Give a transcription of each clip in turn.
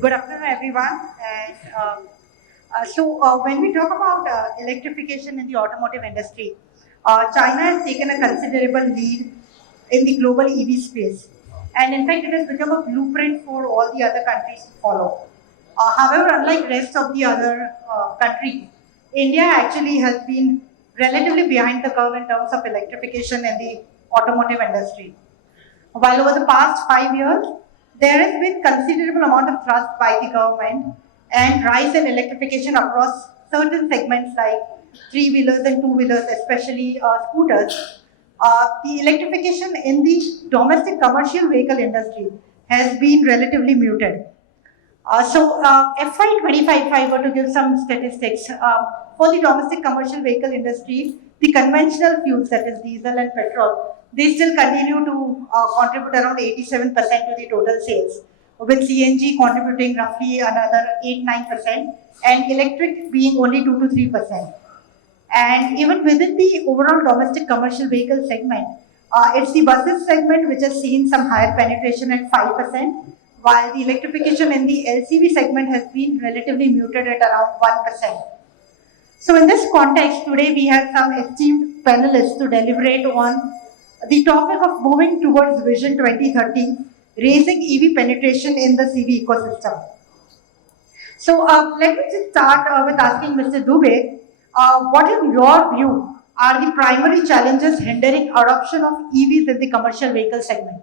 Good afternoon, everyone. When we talk about electrification in the automotive industry, China has taken a considerable lead in the global EV space. And in fact, it has become a blueprint for all the other countries to follow. However, unlike rest of the other countries, India actually has been relatively behind the curve in terms of electrification in the automotive industry. While over the past 5 years, there has been considerable amount of thrust by the government and rise in electrification across certain segments like three-wheelers and two-wheelers, especially scooters. The electrification in the domestic commercial vehicle industry has been relatively muted. FY25, if I were to give some statistics, for the domestic commercial vehicle industry, the conventional fuels, that is diesel and petrol, they still continue to contribute around 87% to the total sales, with CNG contributing roughly another 8-9%, and electric being only 2 to 3%. And even within the overall domestic commercial vehicle segment, it's the buses segment which has seen some higher penetration at 5%, while the electrification in the LCV segment has been relatively muted at around 1%. So in this context, today we have some esteemed panelists to deliberate on the topic of moving towards Vision 2030, raising EV penetration in the CV ecosystem. Let me just start with asking Mr. Dubey, what in your view are the primary challenges hindering adoption of EVs in the commercial vehicle segment?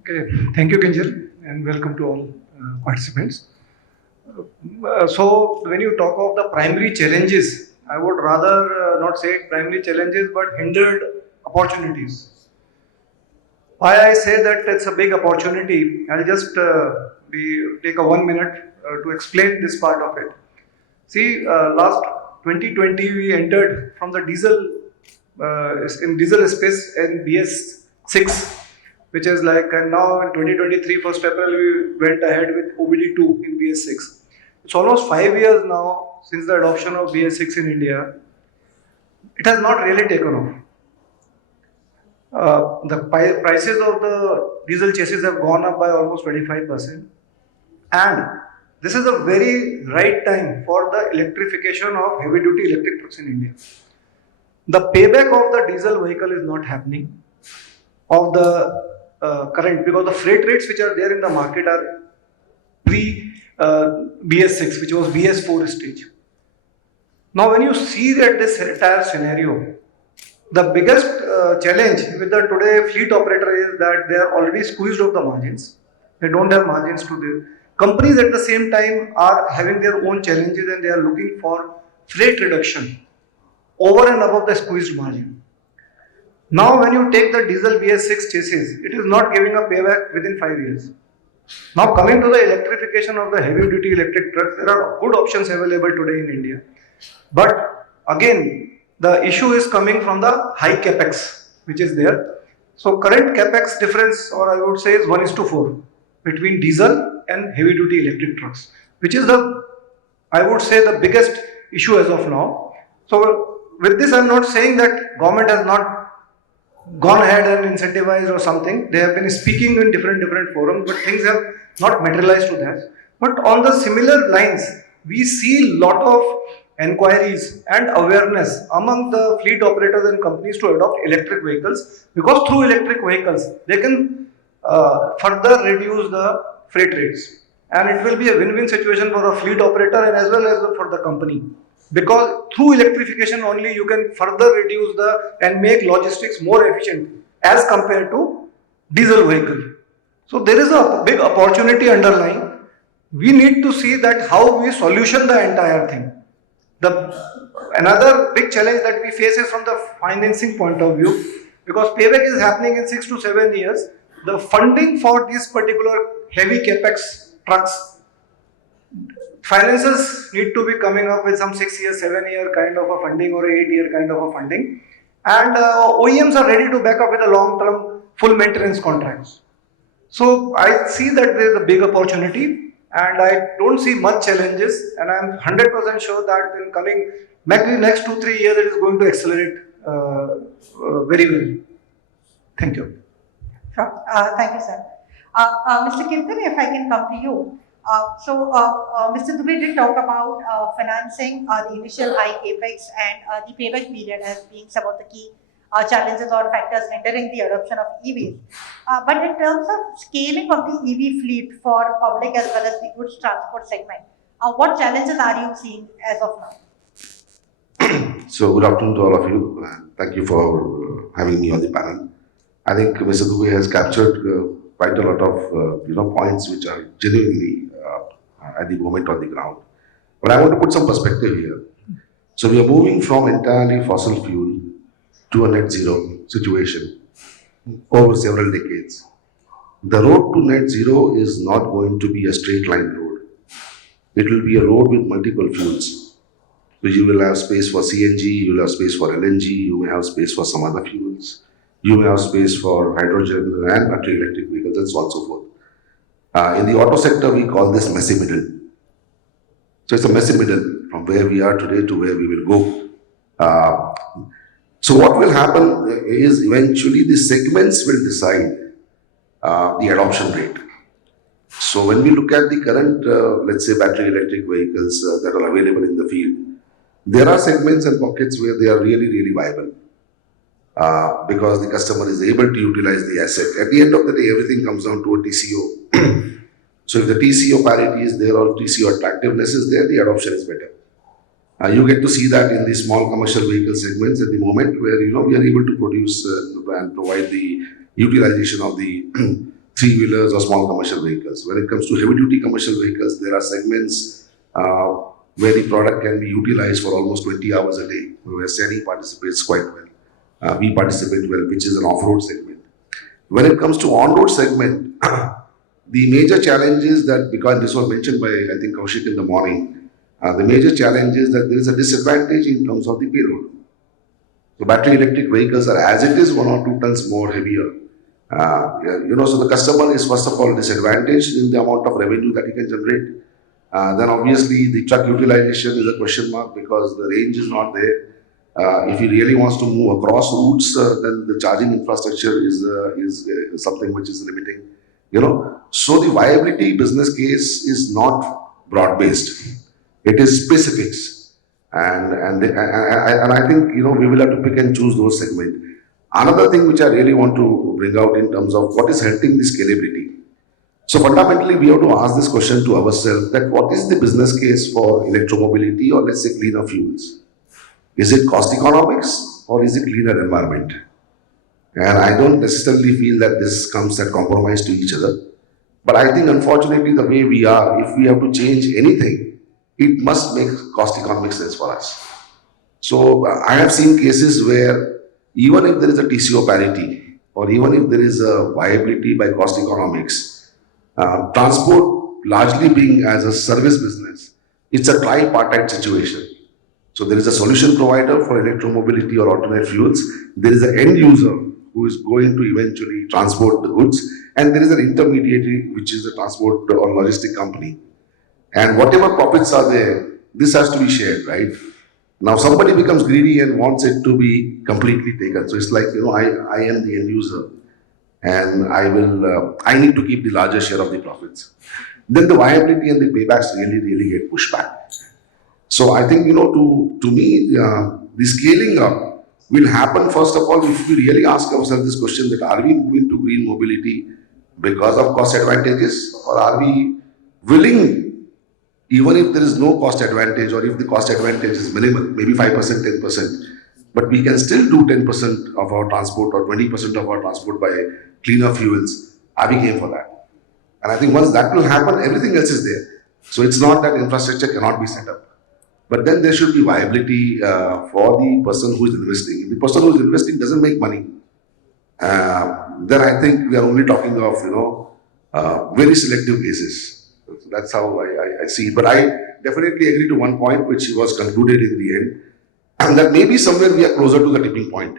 Okay, thank you, Kinjal, and welcome to all participants. So, when you talk of the primary challenges, I would rather not say primary challenges but hindered opportunities. Why I say that it's a big opportunity, I'll just take a 1 minute to explain this part of it. See, last 2020 we entered from the diesel space in BS6, which is like, and now in 2023 1st April we went ahead with OBD2 in BS6. It's almost 5 years now since the adoption of BS6 in India. It has not really taken off. The prices of the diesel chassis have gone up by almost 25%, and this is a very right time for the electrification of heavy duty electric trucks in India. The payback of the diesel vehicle is not happening of the current, because the freight rates which are there in the market are pre BS6, which was BS4 stage. Now when you see that this entire scenario, the biggest challenge with the today fleet operator is that they are already squeezed off the margins. They don't have margins to their companies. At the same time are having their own challenges, and they are looking for freight reduction over and above the squeezed margin. Now when you take the diesel BS6 chassis, it is not giving a payback within 5 years. Now coming to the electrification of the heavy duty electric trucks, there are good options available today in India. But again, the issue is coming from the high capex which is there. So current capex difference, or I would say, is 1:4 between diesel and heavy duty electric trucks, which is I would say, the biggest issue as of now. So with this, I am not saying that government has not gone ahead and incentivized or something. They have been speaking in different forums, but things have not materialized to that. But on the similar lines, we see lot of enquiries and awareness among the fleet operators and companies to adopt electric vehicles, because through electric vehicles they can further reduce the freight rates, and it will be a win-win situation for a fleet operator and as well as for the company, because through electrification only you can further reduce and make logistics more efficient as compared to diesel vehicle. So there is a big opportunity underlying. We need to see that how we solution the entire thing. Another big challenge that we face is from the financing point of view, because payback is happening in 6 to 7 years. The funding for these particular heavy capex trucks, finances need to be coming up with some 6 year, 7 year kind of a funding or 8 year kind of a funding, and OEMs are ready to back up with a long term full maintenance contracts. So I see that there is a big opportunity, and I don't see much challenges, and I am 100% sure that in coming maybe next 2-3 years it is going to accelerate very well. Thank you. Sure. Thank you, sir. Mr. Kirtan, if I can come to you. Mr. Dubey did talk about financing, the initial high capex, and the payback period as being some of the key challenges or factors hindering the adoption of EVs. But in terms of scaling of the EV fleet for public as well as the goods transport segment, what challenges are you seeing as of now? So good afternoon to all of you. Thank you for having me on the panel. I think Mr. Dubey has captured quite a lot of points which are genuinely at the moment on the ground. But I want to put some perspective here. So we are moving from entirely fossil fuel to a net zero situation over several decades. The road to net zero is not going to be a straight line road. It will be a road with multiple fuels. So you will have space for CNG, you will have space for LNG, you may have space for some other fuels, you may have space for hydrogen and battery electric vehicles and so on and so forth. In the auto sector, we call this messy middle. So it's a messy middle from where we are today to where we will go. So what will happen is eventually the segments will decide the adoption rate. So when we look at the current, let's say, battery electric vehicles that are available in the field, there are segments and pockets where they are really, really viable because the customer is able to utilize the asset. At the end of the day, everything comes down to a TCO. So if the TCO parity is there or TCO attractiveness is there, the adoption is better. You get to see that in the small commercial vehicle segments at the moment where we are able to produce and provide the utilization of the three-wheelers or small commercial vehicles. When it comes to heavy-duty commercial vehicles, there are segments where the product can be utilized for almost 20 hours a day, where SANI participates quite well. We participate well, which is an off-road segment. When it comes to on-road segment, the major challenge is that, because this was mentioned by, I think, Kaushik in the morning, the major challenge is that there is a disadvantage in terms of the payload. So battery electric vehicles are, as it is, 1 or 2 tons more heavier. So the customer is first of all disadvantaged in the amount of revenue that he can generate. Then obviously the truck utilization is a question mark because the range is not there. If he really wants to move across routes, then the charging infrastructure is something which is limiting. So the viability business case is not broad-based. It is specifics, and I think we will have to pick and choose those segments. Another thing which I really want to bring out in terms of what is helping the scalability. So fundamentally, we have to ask this question to ourselves that what is the business case for electromobility or let's say cleaner fuels? Is it cost economics or is it cleaner environment? And I don't necessarily feel that this comes at compromise to each other. But I think unfortunately the way we are, if we have to change anything, it must make cost economic sense for us. So I have seen cases where even if there is a TCO parity or even if there is a viability by cost economics, transport largely being as a service business, it's a tripartite situation. So there is a solution provider for electromobility or alternate fuels. There is an end user who is going to eventually transport the goods, and there is an intermediary which is a transport or logistic company. And whatever profits are there, this has to be shared, right? Now somebody becomes greedy and wants it to be completely taken. So it's like, I am the end user and I need to keep the larger share of the profits. Then the viability and the paybacks really get pushed back. So I think, to me, the scaling up will happen first of all if we really ask ourselves this question that are we moving to green mobility because of cost advantages, or are we willing, even if there is no cost advantage or if the cost advantage is minimal, maybe 5%, 10%, but we can still do 10% of our transport or 20% of our transport by cleaner fuels. Are we game for that? And I think once that will happen, everything else is there. So it's not that infrastructure cannot be set up. But then there should be viability for the person who is investing. If the person who is investing doesn't make money, then I think we are only talking of, very selective cases. So that's how I see it. But I definitely agree to one point which was concluded in the end, and that maybe somewhere we are closer to the tipping point.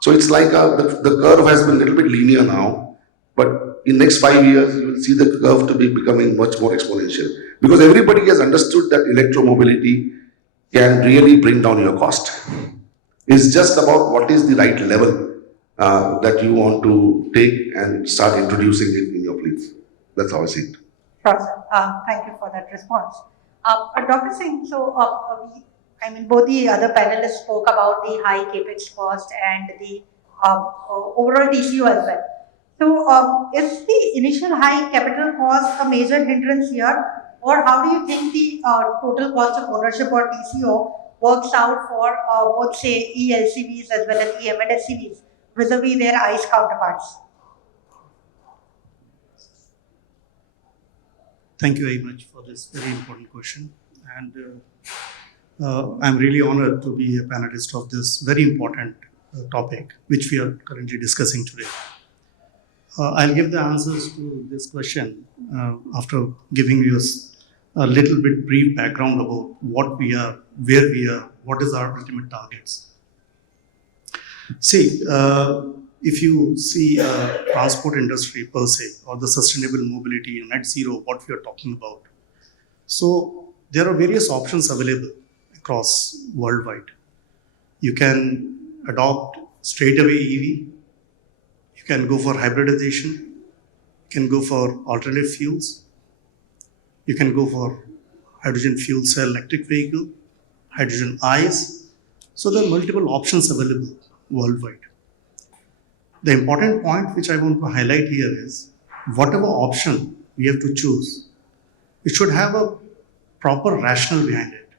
So it's like the curve has been a little bit linear now, but in next 5 years, you will see the curve to be becoming much more exponential. Because everybody has understood that electromobility can really bring down your cost. It's just about what is the right level that you want to take and start introducing it in your fleets. That's how I see it. Sure, sir. Thank you for that response. Dr. Singh, both the other panelists spoke about the high capex cost and the overall TCO as well. So, is the initial high capital cost a major hindrance here, or how do you think the total cost of ownership or TCO works out for both, say, ELCVs as well as EMSCVs vis-a-vis their ICE counterparts? Thank you very much for this very important question. And I'm really honored to be a panelist of this very important topic, which we are currently discussing today. I'll give the answers to this question after giving you a little bit brief background about what we are, where we are, what is our ultimate targets. See, if you see transport industry per se, or the sustainable mobility, net zero, what we are talking about. So there are various options available across worldwide. You can adopt straight away EV, you can go for hybridization, you can go for alternative fuels, you can go for hydrogen fuel cell electric vehicle, hydrogen ICE. So there are multiple options available worldwide. The important point which I want to highlight here is whatever option we have to choose, it should have a proper rationale behind it.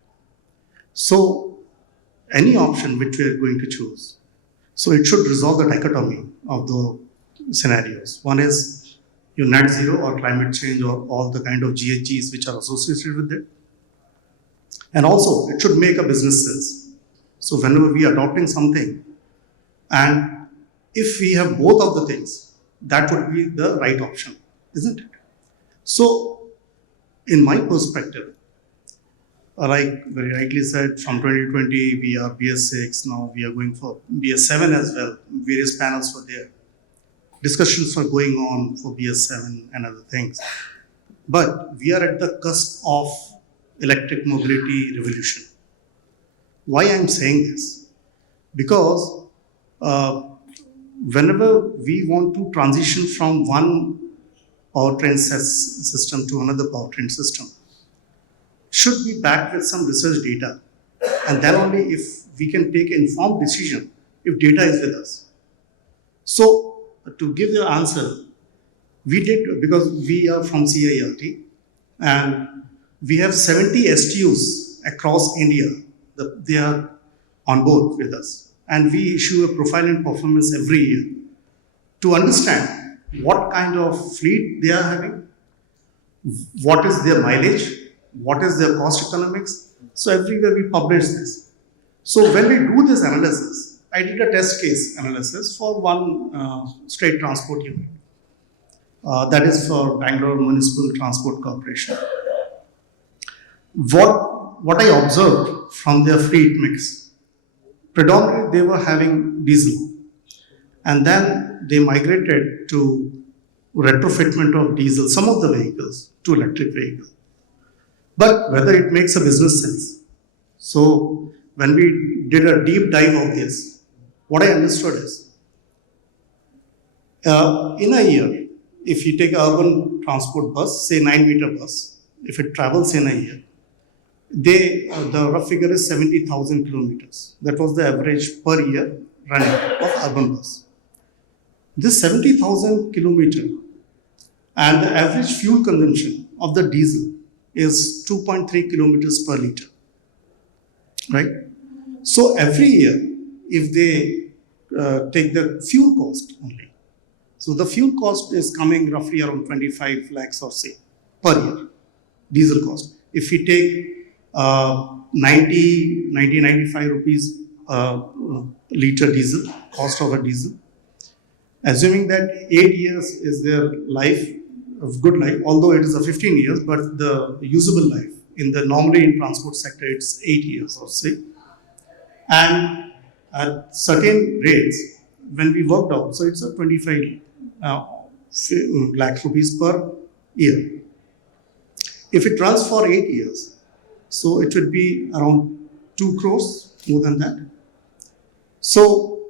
So any option which we are going to choose, so it should resolve the dichotomy of the scenarios. One is your net zero or climate change or all the kind of GHGs which are associated with it. And also it should make a business sense. So whenever we are adopting something, and if we have both of the things, that would be the right option, isn't it? So, in my perspective, like very rightly said, from 2020 we are BS6, now we are going for BS7 as well. Various panels were there. Discussions were going on for BS7 and other things. But we are at the cusp of electric mobility revolution. Why I'm saying this? Because whenever we want to transition from one powertrain system to another powertrain system, should be backed with some research data. And then only if we can take an informed decision if data is with us. So to give the answer, we did, because we are from CIRT and we have 70 STUs across India. They are on board with us. And we issue a profile and performance every year to understand what kind of fleet they are having, what is their mileage, what is their cost economics. So everywhere we publish this. So when we do this analysis, I did a test case analysis for one state transport unit. That is for Bangalore Municipal Transport Corporation. What I observed from their fleet mix, predominantly they were having diesel, and then they migrated to retrofitment of diesel, some of the vehicles, to electric vehicles. But whether it makes a business sense. So when we did a deep dive of this, what I understood is, in a year, if you take an urban transport bus, say 9-meter bus, if it travels in a year, the rough figure is 70,000 kilometers. That was the average per year running of urban bus. This 70,000 kilometer and the average fuel consumption of the diesel is 2.3 kilometers per liter, right? So every year, if they take the fuel cost only, so the fuel cost is coming roughly around 25 lakhs or say per year, diesel cost. If we take 95 rupees liter diesel, cost of a diesel, assuming that 8 years is their life, of good life, although it is a 15 years, but the usable life in the normally in transport sector, it's 8 years or say. And at certain rates, when we worked out, so it's a 25 lakh rupees per year. If it runs for 8 years, so it would be around 2 crores, more than that. So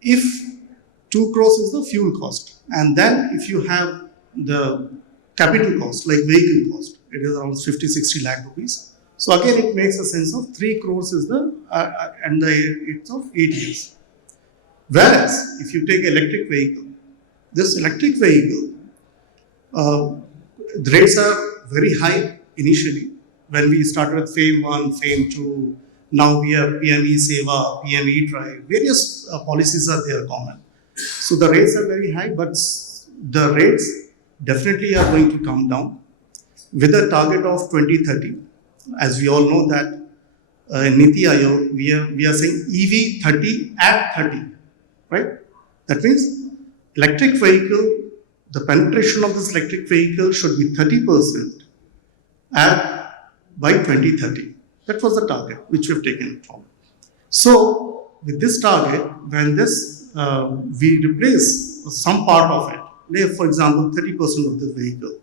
if 2 crores is the fuel cost, and then if you have the capital cost, like vehicle cost. It is around 50-60 lakh rupees. So again, it makes a sense of 3 crores is the and it's of 8 years. Whereas if you take electric vehicle, this electric vehicle, the rates are very high initially. When we started with FAME 1, FAME 2, now we have PME Seva, PME Drive, various policies are there common. So the rates are very high, but the rates definitely are going to come down with a target of 2030. As we all know that in Niti Aayog, we are saying EV 30 at 30, right? That means electric vehicle, the penetration of this electric vehicle should be 30% by 2030. That was the target which we have taken forward. So with this target, when this we replace some part of it, like for example 30% of the vehicle,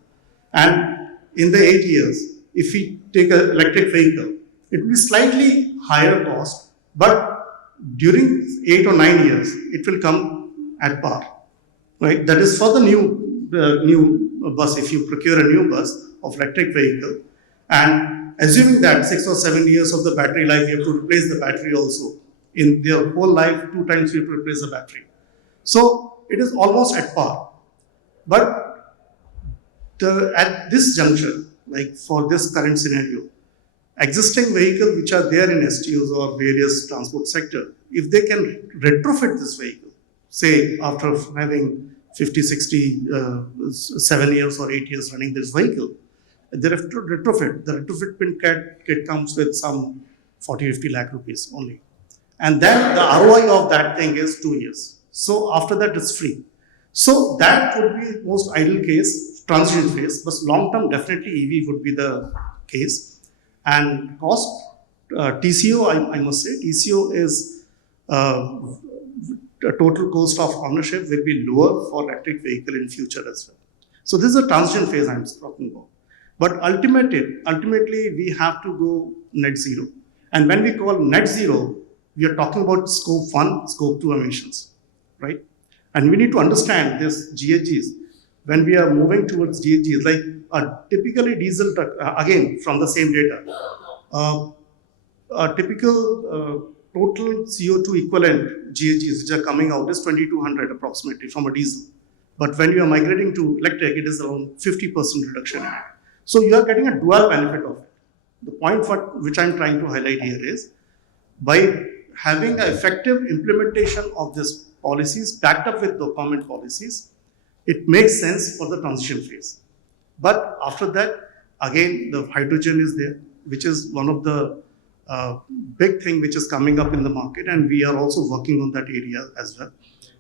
and in the 8 years, if we take an electric vehicle, it will be slightly higher cost, but during 8 or 9 years, it will come at par, right? That is for the new bus. If you procure a new bus of electric vehicle, and assuming that 6 or 7 years of the battery life, you have to replace the battery also. In their whole life, 2 times you have to replace the battery. So it is almost at par. But at this juncture, like for this current scenario, existing vehicles which are there in STUs or various transport sector, if they can retrofit this vehicle, say after having 50, 60, 7 years or 8 years running this vehicle, they have to retrofit. The retrofit kit comes with some 40, 50 lakh rupees only. And then the ROI of that thing is 2 years. So after that, it's free. So that would be most ideal case, transition phase, but long term, definitely EV would be the case. And cost, TCO, I must say, TCO is the total cost of ownership will be lower for electric vehicle in future as well. So this is a transition phase I'm talking about. But ultimately, we have to go net zero. And when we call net zero, we are talking about scope 1, scope 2 emissions, right? And we need to understand this GHGs. When we are moving towards GHGs, like a typically diesel truck, again, from the same data, a typical total CO2 equivalent GHGs which are coming out is 2200 approximately from a diesel. But when you are migrating to electric, it is around 50% reduction in it. So you are getting a dual benefit of it. The point which I'm trying to highlight here is by having an effective implementation of these policies backed up with government policies, it makes sense for the transition phase. But after that, again, the hydrogen is there, which is one of the big thing which is coming up in the market, and we are also working on that area as well.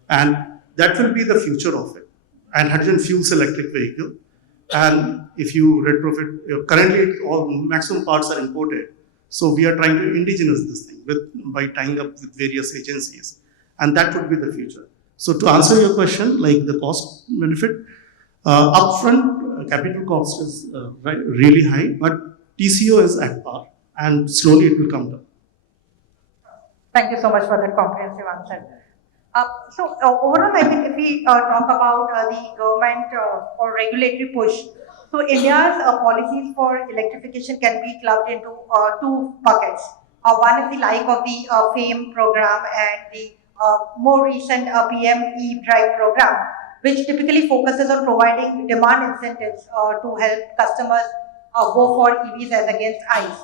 And that will be the future of it. And hydrogen fuels electric vehicle. And if you retrofit, currently all maximum parts are imported. So we are trying to indigenize this thing by tying up with various agencies. And that would be the future. So to answer your question, like the cost benefit, upfront capital cost is really high, but TCO is at par and slowly it will come down. Thank you so much for that comprehensive answer. So overall, I think if we talk about the government or regulatory push, so India's policies for electrification can be clubbed into 2 buckets. One is the like of the FAME program and the more recent PM Drive program, which typically focuses on providing demand incentives to help customers go for EVs as against ICE.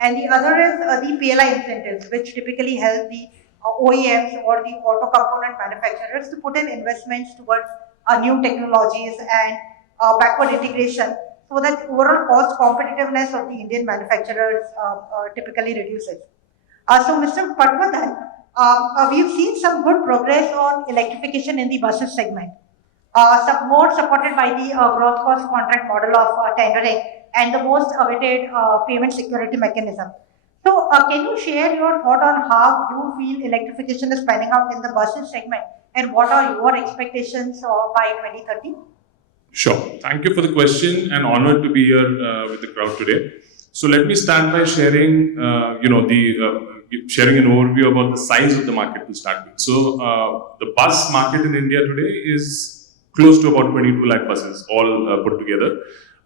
And the other is the PLI incentives, which typically help the OEMs or the auto component manufacturers to put in investments towards new technologies and backward integration, so that overall cost competitiveness of the Indian manufacturers typically reduces. So Mr. Patwardhan, we've seen some good progress on electrification in the buses segment, some more supported by the gross cost contract model of tendering and the most awaited payment security mechanism. So can you share your thought on how you feel electrification is panning out in the buses segment and what are your expectations by 2030? Sure. Thank you for the question and honored to be here with the crowd today. So let me start by sharing, sharing an overview about the size of the market to start with. So the bus market in India today is close to about 22 lakh buses all put together.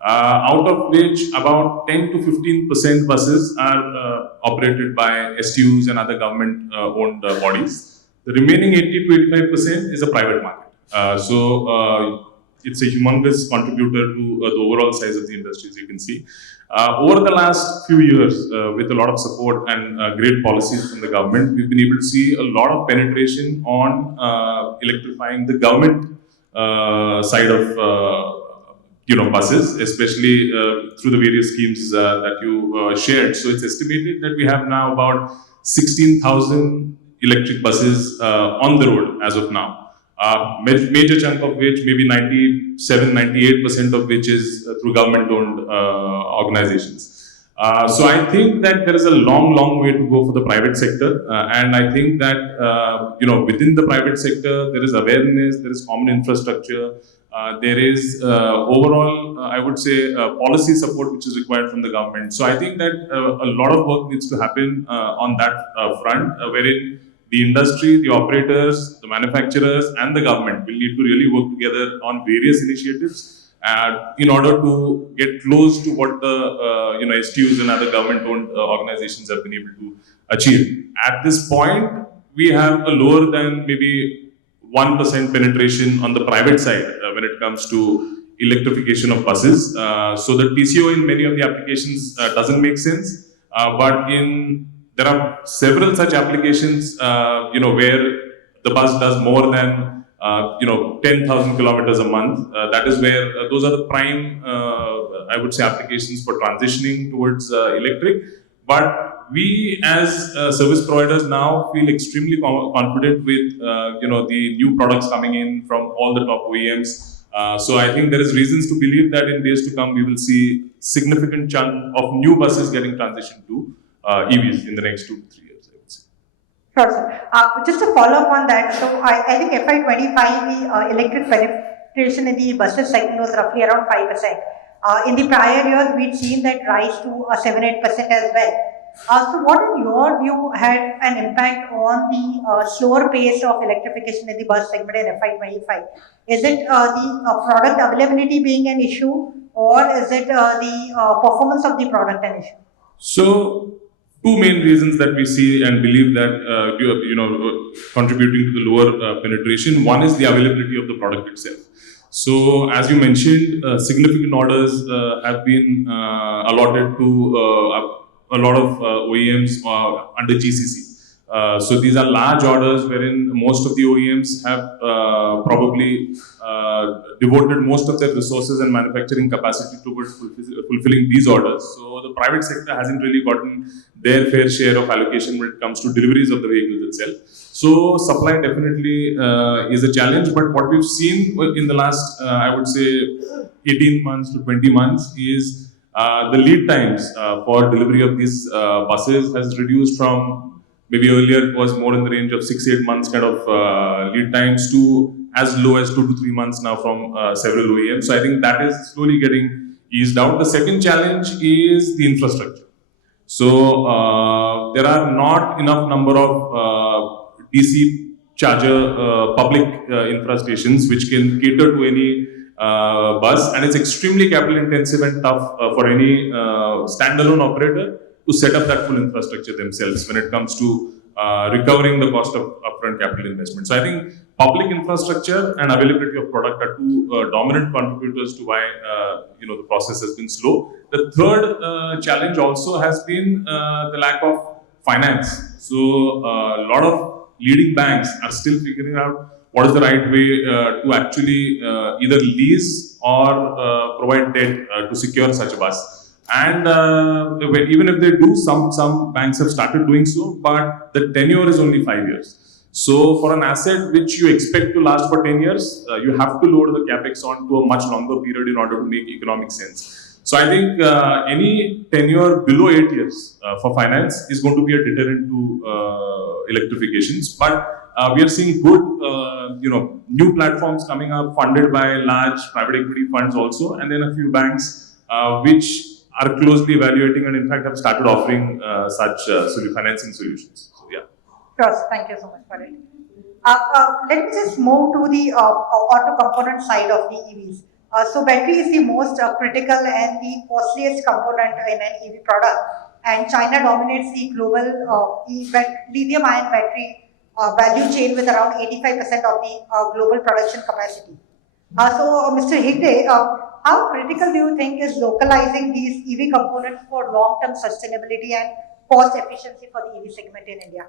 Out of which about 10 to 15% buses are operated by STUs and other government owned bodies. The remaining 80 to 85% is a private market. It's a humongous contributor to the overall size of the industry, as you can see. Over the last few years, with a lot of support and great policies from the government, we've been able to see a lot of penetration on electrifying the government side of buses, especially through the various schemes that you shared. So it's estimated that we have now about 16,000 electric buses on the road as of now. Major chunk of which, maybe 97-98% of which is through government-owned organizations. So I think that there is a long way to go for the private sector, and I think that within the private sector there is awareness, there is common infrastructure, there is overall, I would say, policy support which is required from the government. So I think that a lot of work needs to happen on that front, wherein the industry, the operators, the manufacturers, and the government will need to really work together on various initiatives in order to get close to what the STUs and other government-owned organizations have been able to achieve. At this point, we have a lower than maybe 1% penetration on the private side when it comes to electrification of buses. So the TCO in many of the applications doesn't make sense, but there are several such applications, where the bus does more than 10,000 kilometers a month. That is where those are the prime, I would say, applications for transitioning towards electric. But we as service providers now feel extremely confident with the new products coming in from all the top OEMs. So I think there is reasons to believe that in days to come we will see significant chunk of new buses getting transitioned to EVs in the next 2 to 3 years, I would say. Sure, sir. Just to follow up on that, so I think FY25, the electric penetration in the buses segment was roughly around 5%. In the prior years, we'd seen that rise to 7-8% as well. So what in your view had an impact on the slower pace of electrification in the bus segment in FY25? Is it the product availability being an issue, or is it the performance of the product an issue? So, two main reasons that we see and believe that contributing to the lower penetration. One is the availability of the product itself. So, as you mentioned, significant orders have been allotted to a lot of OEMs under GCC. So these are large orders wherein most of the OEMs have probably devoted most of their resources and manufacturing capacity towards fulfilling these orders. So the private sector hasn't really gotten their fair share of allocation when it comes to deliveries of the vehicles itself. So supply definitely is a challenge, but what we've seen in the last, I would say, 18 months to 20 months is the lead times for delivery of these buses has reduced from maybe earlier it was more in the range of 6-8 months kind of lead times to as low as 2 to 3 months now from several OEMs. So I think that is slowly getting eased out. The second challenge is the infrastructure. So there are not enough number of DC charger public infrastations which can cater to any bus, and it's extremely capital intensive and tough for any standalone operator to set up that full infrastructure themselves when it comes to recovering the cost of upfront capital investment. So I think public infrastructure and availability of product are two dominant contributors to why the process has been slow. The third challenge also has been the lack of finance. So a lot of leading banks are still figuring out what is the right way to actually either lease or provide debt to secure such a bus. And even if they do, some banks have started doing so, but the tenure is only 5 years. So for an asset which you expect to last for 10 years, you have to load the capex on to a much longer period in order to make economic sense. So I think any tenure below 8 years for finance is going to be a deterrent to electrifications. But we are seeing good, new platforms coming up funded by large private equity funds also, and then a few banks which are closely evaluating and in fact have started offering such financing solutions. So yeah. Sure, thank you so much for it. Let me just move to the auto component side of the EVs. So battery is the most critical and the costliest component in an EV product, and China dominates the global lithium-ion battery value chain with around 85% of the global production capacity. Mr. Hegde, how critical do you think is localizing these EV components for long-term sustainability and cost efficiency for the EV segment in India?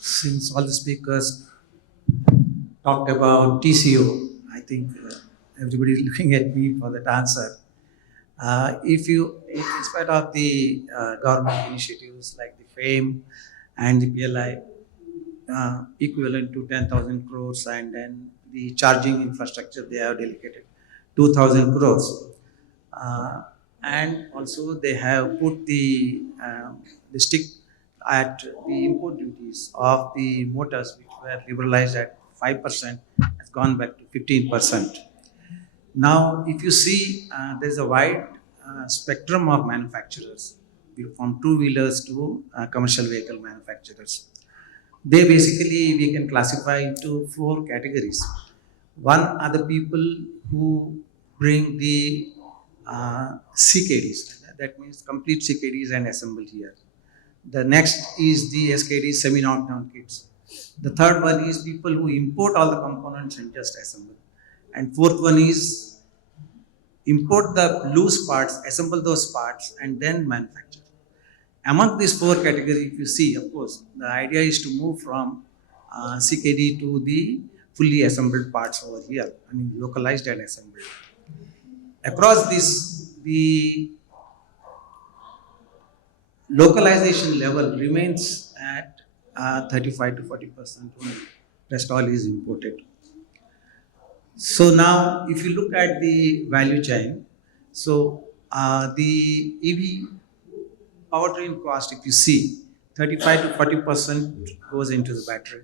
Since all the speakers talked about TCO, I think everybody is looking at me for that answer. If you, in spite of the government initiatives like the FAME and the PLI, equivalent to 10,000 crores, and then the charging infrastructure they have dedicated 2,000 crores. And also they have put the stick at the import duties of the motors, which were liberalized at 5%, has gone back to 15%. Now, if you see, there's a wide spectrum of manufacturers, from two-wheelers to commercial vehicle manufacturers. They basically, we can classify into 4 categories. One are the people who bring the CKDs, that means complete CKDs and assemble here. The next is the SKDs, semi-knockdown kits. The third one is people who import all the components and just assemble. And fourth one is import the loose parts, assemble those parts, and then manufacture. Among these 4 categories, if you see, of course, the idea is to move from CKD to the fully assembled parts over here, I mean localized and assembled. Across this, the localization level remains at 35 to 40% only. Rest all is imported. So now, if you look at the value chain, so the EV powertrain cost, if you see, 35 to 40% goes into the battery.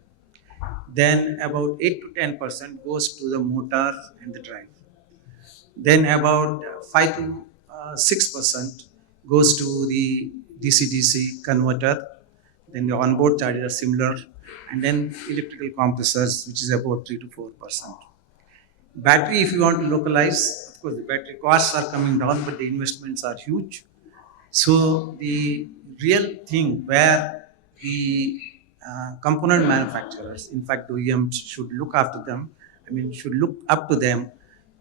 Then about 8 to 10% goes to the motor and the drive. Then about 5 to 6% goes to the DC-DC converter. Then the onboard chargers are similar, and then electrical compressors, which is about 3 to 4%. Battery, if you want to localize, of course, the battery costs are coming down, but the investments are huge. So the real thing where the component manufacturers, in fact, OEMs should look after them, should look up to them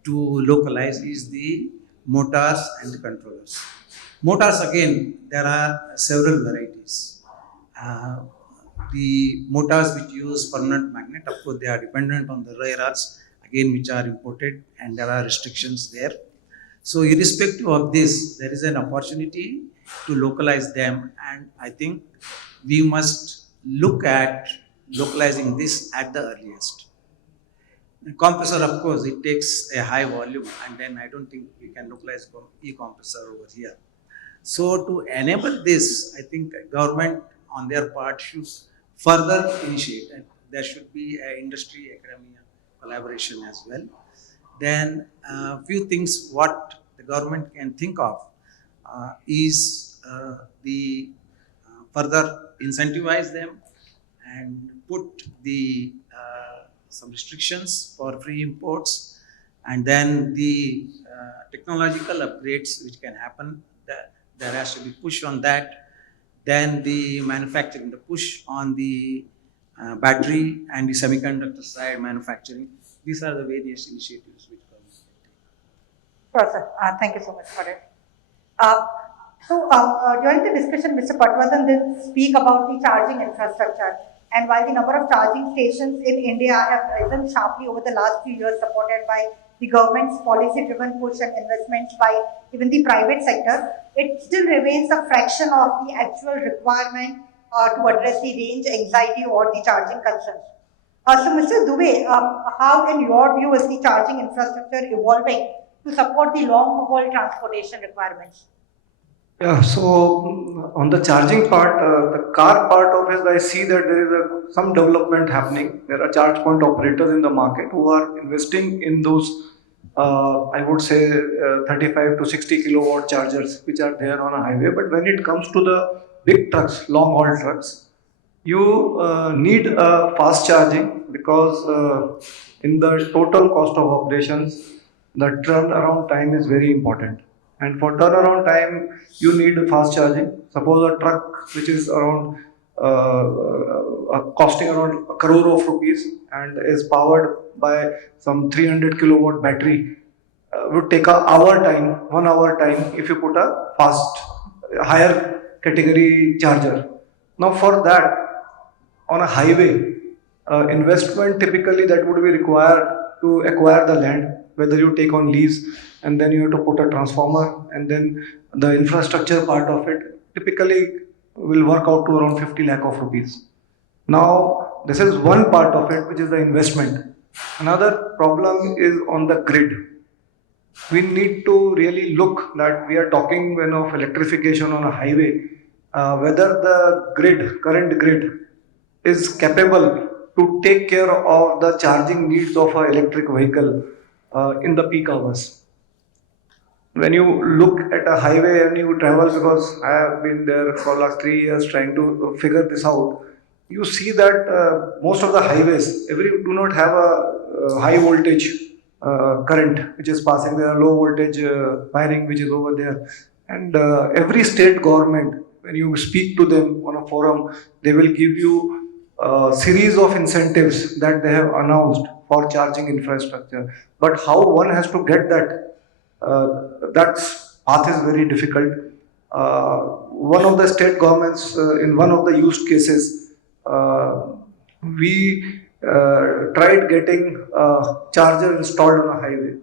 to localize is the motors and the controllers. Motors, again, there are several varieties. The motors which use permanent magnet, of course, they are dependent on the rare earths, again, which are imported, and there are restrictions there. So irrespective of this, there is an opportunity to localize them, and I think we must look at localizing this at the earliest. The compressor, of course, it takes a high volume, and then I don't think we can localize e-compressor over here. So to enable this, I think government on their part should further initiate, and there should be an industry academia collaboration as well. Then a few things what the government can think of is the further incentivize them and put the some restrictions for free imports, and then the technological upgrades which can happen, there has to be push on that. Then the manufacturing, the push on the battery and the semiconductor side manufacturing. These are the various initiatives which government can take. Sure, sir. Thank you so much for it. During the discussion, Mr. Patwardhan did speak about the charging infrastructure. And while the number of charging stations in India have risen sharply over the last few years, supported by the government's policy-driven push and investments by even the private sector, it still remains a fraction of the actual requirement to address the range anxiety or the charging concerns. So, Mr. Dubey, how, in your view, is the charging infrastructure evolving to support the long-haul transportation requirements? Yeah, so on the charging part, the car part of it, I see that there is some development happening. There are charge point operators in the market who are investing in those, I would say, 35 to 60 kilowatt chargers which are there on a highway. But when it comes to the big trucks, long haul trucks, you need fast charging because in the total cost of operations, the turnaround time is very important. And for turnaround time, you need fast charging. Suppose a truck which is around costing around a crore of rupees and is powered by some 300 kilowatt battery would take a hour time, 1 hour time if you put a fast, higher category charger. Now for that, on a highway, investment typically that would be required to acquire the land, whether you take on lease and then you have to put a transformer and then the infrastructure part of it typically will work out to around 50 lakh of rupees. Now, this is one part of it, which is the investment. Another problem is on the grid. We need to really look that we are talking when of electrification on a highway, whether the grid, current grid, is capable to take care of the charging needs of an electric vehicle in the peak hours. When you look at a highway and you travel, because I have been there for last 3 years trying to figure this out, you see that most of the highways do not have a high voltage current which is passing there, low voltage wiring which is over there, and every state government, when you speak to them on a forum, they will give you a series of incentives that they have announced for charging infrastructure. But how one has to get that, that path is very difficult. One of the state governments, in one of the used cases, we tried getting a charger installed on a highway.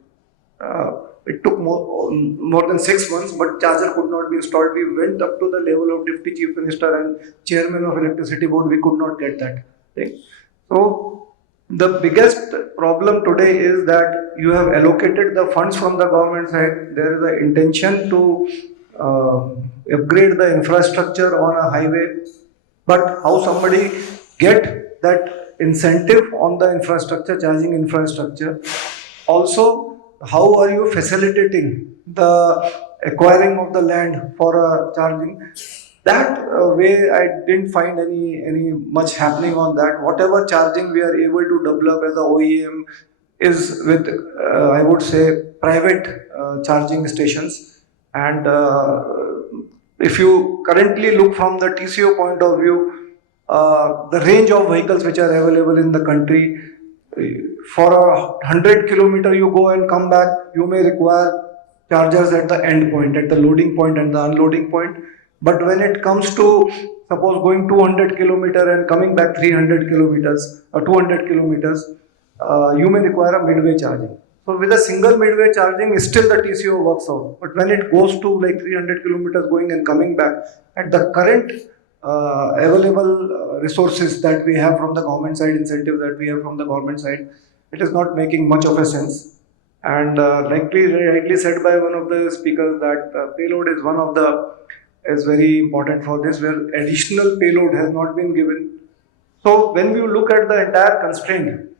It took more than 6 months, but charger could not be installed. We went up to the level of Deputy Chief Minister and Chairman of Electricity Board. We could not get that thing. So the biggest problem today is that you have allocated the funds from the government side. There is an intention to upgrade the infrastructure on a highway, but how somebody get that incentive on the infrastructure, charging infrastructure. Also, how are you facilitating the acquiring of the land for charging? That way I didn't find any much happening on that. Whatever charging we are able to develop as a OEM is with I would say private charging stations. And if you currently look from the TCO point of view, the range of vehicles which are available in the country, for 100 kilometer you go and come back, you may require chargers at the end point, at the loading point and the unloading point. But when it comes to suppose going 200 kilometer and coming back 300 kilometers or 200 kilometers, you may require a midway charging. So with a single midway charging, still the TCO works out. But when it goes to like 300 kilometers going and coming back, at the current available resources that we have from the government side, incentives that we have from the government side, it is not making much of a sense. And rightly said by one of the speakers that payload is one of the is very important for this, where additional payload has not been given. So when you look at the entire constraint,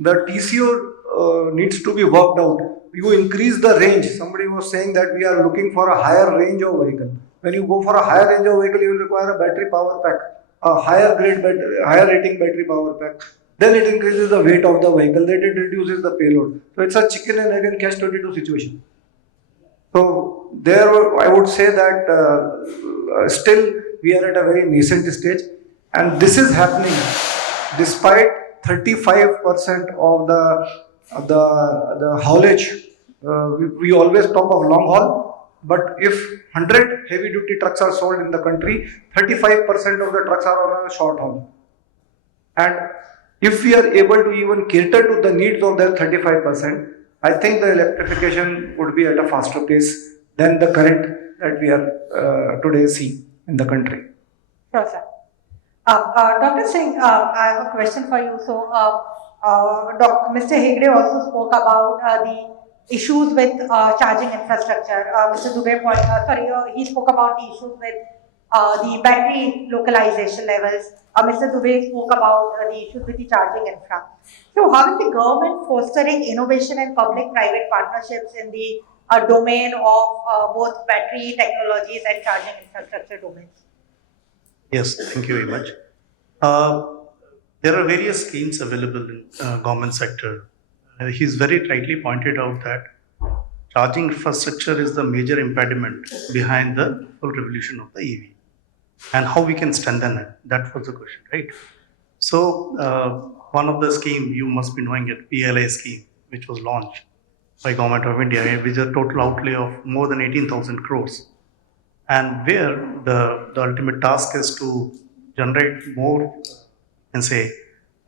the TCO needs to be worked out. You increase the range. Somebody was saying that we are looking for a higher range of vehicle. When you go for a higher range of vehicle, you will require a battery power pack, a higher rating battery power pack. Then it increases the weight of the vehicle. Then it reduces the payload. So it's a chicken and egg and catch-22 situation. So there, I would say that still we are at a very nascent stage, and this is happening despite 35% of the haulage. We always talk of long haul, but if 100 heavy duty trucks are sold in the country, 35% of the trucks are on a short haul. And if we are able to even cater to the needs of that 35%, I think the electrification would be at a faster pace than the current that we are today seeing in the country. Sure, sir. Dr. Singh, I have a question for you. So, Mr. Hegde also spoke about the issues with charging infrastructure. Mr. Dubey he spoke about the issues with the battery localization levels. Mr. Dubey spoke about the issues with the charging infra. So, how is the government fostering innovation and public-private partnerships in the domain of both battery technologies and charging infrastructure domains? Yes, thank you very much. there are various schemes available in government sector. He's very rightly pointed out that charging infrastructure is the major impediment behind the full revolution of the EV, and how we can strengthen it. That was the question, right? So one of the scheme you must be knowing it, PLI scheme, which was launched by Government of India, with a total outlay of more than 18,000 crores, and where the ultimate task is to generate more, and say,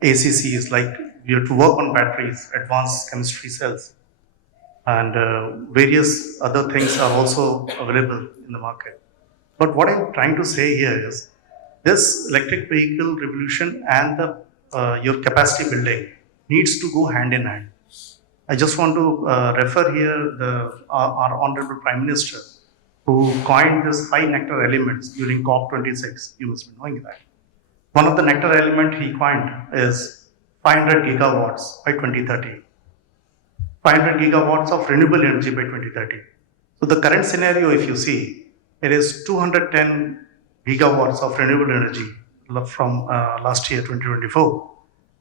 ACCs, like we have to work on batteries, advanced chemistry cells, and various other things are also available in the market. But what I'm trying to say here is this electric vehicle revolution and the your capacity building needs to go hand in hand. I just want to refer here our Honorable Prime Minister, who coined this five nectar elements during COP26. You must be knowing that. One of the nectar element he coined is 500 gigawatts by 2030. 500 gigawatts of renewable energy by 2030. So the current scenario, if you see, it is 210 gigawatts of renewable energy from last year, 2024.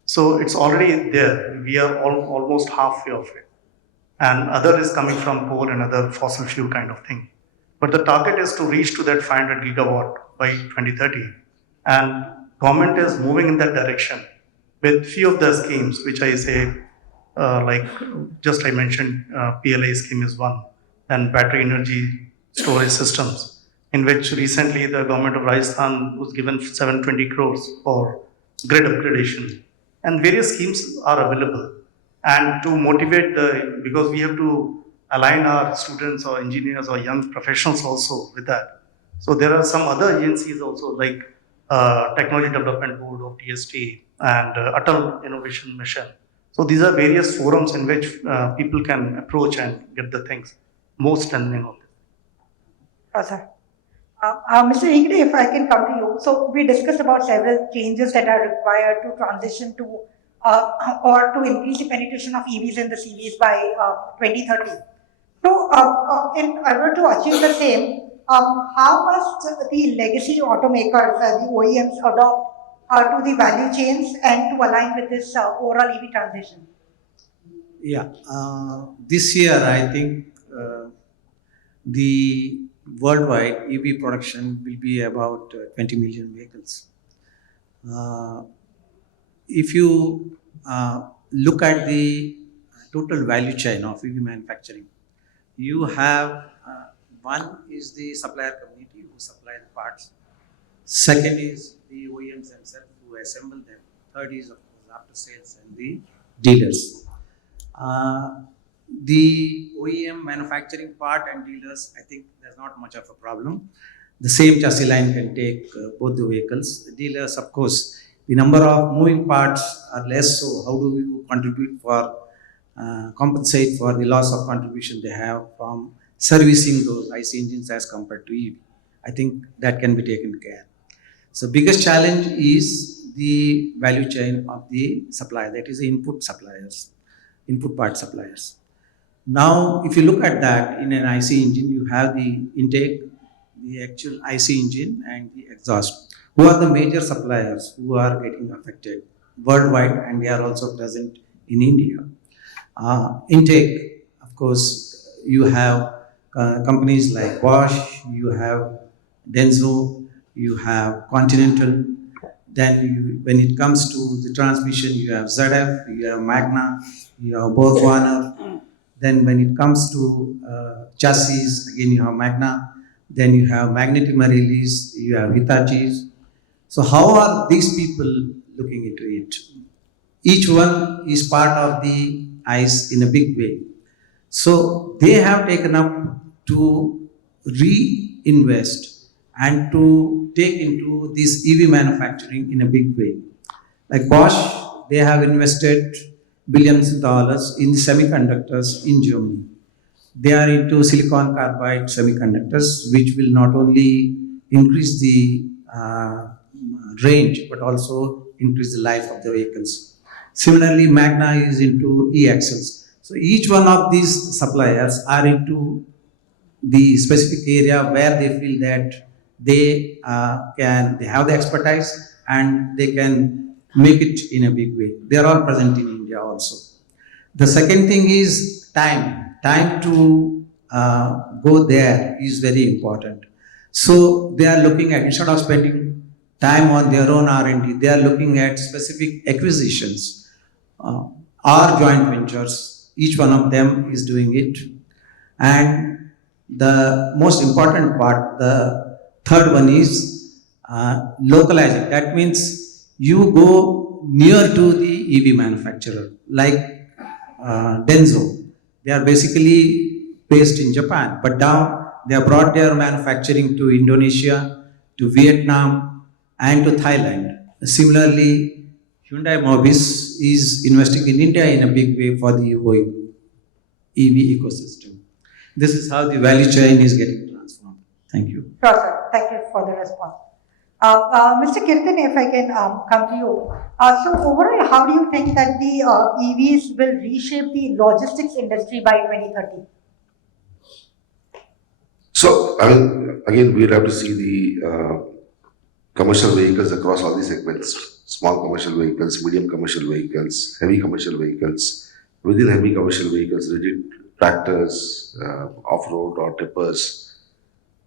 So it's already there. We are almost halfway of it. And other is coming from coal and other fossil fuel kind of thing. But the target is to reach to that 500 gigawatt by 2030. And government is moving in that direction with few of the schemes, which I say, like just I mentioned, PLA scheme is one, and battery energy storage systems, in which recently the government of Rajasthan was given 720 crores for grid upgradation, and various schemes are available. And to motivate because we have to align our students or engineers or young professionals also with that. So there are some other agencies also, like Technology Development Board of TST and Atal Innovation Mission. So these are various forums in which people can approach and get the things more strengthening of this. Sir. Mr. Hegde, if I can come to you. So we discussed about several changes that are required to transition to or to increase the penetration of EVs in the CVs by 2030. So in order to achieve the same, how must the legacy automakers, the OEMs, adopt to the value chains and to align with this overall EV transition? Yeah, this year I think the worldwide EV production will be about 20 million vehicles. If you look at the total value chain of EV manufacturing, you have one is the supplier community who supply the parts. Second is the OEMs themselves who assemble them. Third is, of course, after sales and the dealers. The OEM manufacturing part and dealers, I think there's not much of a problem. The same chassis line can take both the vehicles. The dealers, of course, the number of moving parts are less, so how do you contribute for, compensate for the loss of contribution they have from servicing those IC engines as compared to EV? I think that can be taken care. So biggest challenge is the value chain of the supplier, that is the input suppliers, input part suppliers. Now, if you look at that, in an IC engine, you have the intake, the actual IC engine and the exhaust. Who are the major suppliers who are getting affected worldwide, and they are also present in India? Intake, of course, you have companies like Bosch, you have Denso, you have Continental. Then when it comes to the transmission, you have ZF, you have Magna, you have Borg-Warner. Then when it comes to chassis, again you have Magna. Then you have Magneti Marellis, you have Hitachi's. So how are these people looking into it? Each one is part of the ICE in a big way. So they have taken up to reinvest and to take into this EV manufacturing in a big way. Like Bosch, they have invested billions of dollars in semiconductors in Germany. They are into silicon carbide semiconductors, which will not only increase the range, but also increase the life of the vehicles. Similarly, Magna is into e-axles. So each one of these suppliers are into the specific area where they feel that they have the expertise and they can make it in a big way. They are all present in India also. The second thing is time. Time to go there is very important. So they are looking at, instead of spending time on their own R&D, they are looking at specific acquisitions or joint ventures. Each one of them is doing it. And the most important part, the third one is localizing. That means you go near to the EV manufacturer, like Denso. They are basically based in Japan, but now they have brought their manufacturing to Indonesia, to Vietnam, and to Thailand. Similarly, Hyundai Mobis is investing in India in a big way for the EV ecosystem. This is how the value chain is getting transformed. Thank you. Sure, sir. Thank you for the response. Mr. Kirtan, if I can come to you. So overall, how do you think that the EVs will reshape the logistics industry by 2030? So, I mean, again, we'll have to see the commercial vehicles across all these segments: small commercial vehicles, medium commercial vehicles, heavy commercial vehicles. Within heavy commercial vehicles, rigid tractors, off-road or tippers.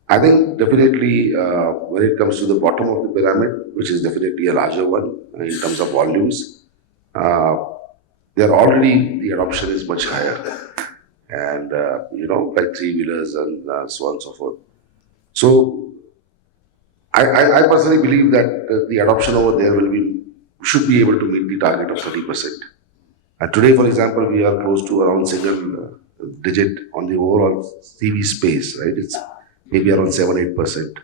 I think definitely when it comes to the bottom of the pyramid, which is definitely a larger one in terms of volumes, there already the adoption is much higher. And like three-wheelers and so on and so forth. So I personally believe that the adoption over there should be able to meet the target of 30%. And today, for example, we are close to around single digit on the overall CV space, right? It's maybe around 7-8%.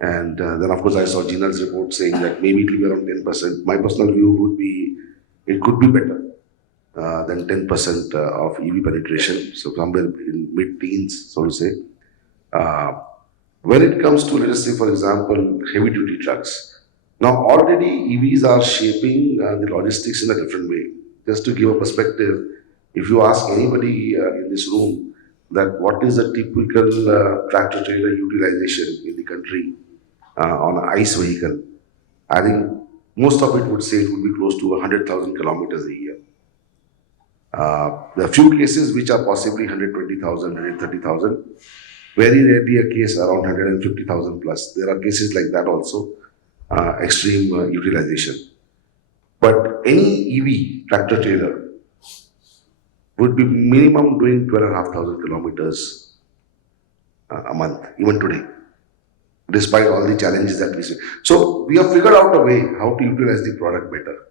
And then, of course, I saw Jinal's report saying that maybe it will be around 10%. My personal view would be it could be better than 10% of EV penetration, so somewhere in mid-teens, so to say. When it comes to, let us say, for example, heavy-duty trucks, now already EVs are shaping the logistics in a different way. Just to give a perspective, if you ask anybody in this room that what is the typical tractor-trailer utilization in the country on an ICE vehicle, I think most of it would say it would be close to 100,000 kilometers a year. There are few cases which are possibly 120,000, 130,000. Very rarely a case around 150,000 plus. There are cases like that also, extreme utilization. But any EV tractor trailer would be minimum doing 12,500 kilometers a month, even today, despite all the challenges that we see. So we have figured out a way how to utilize the product better.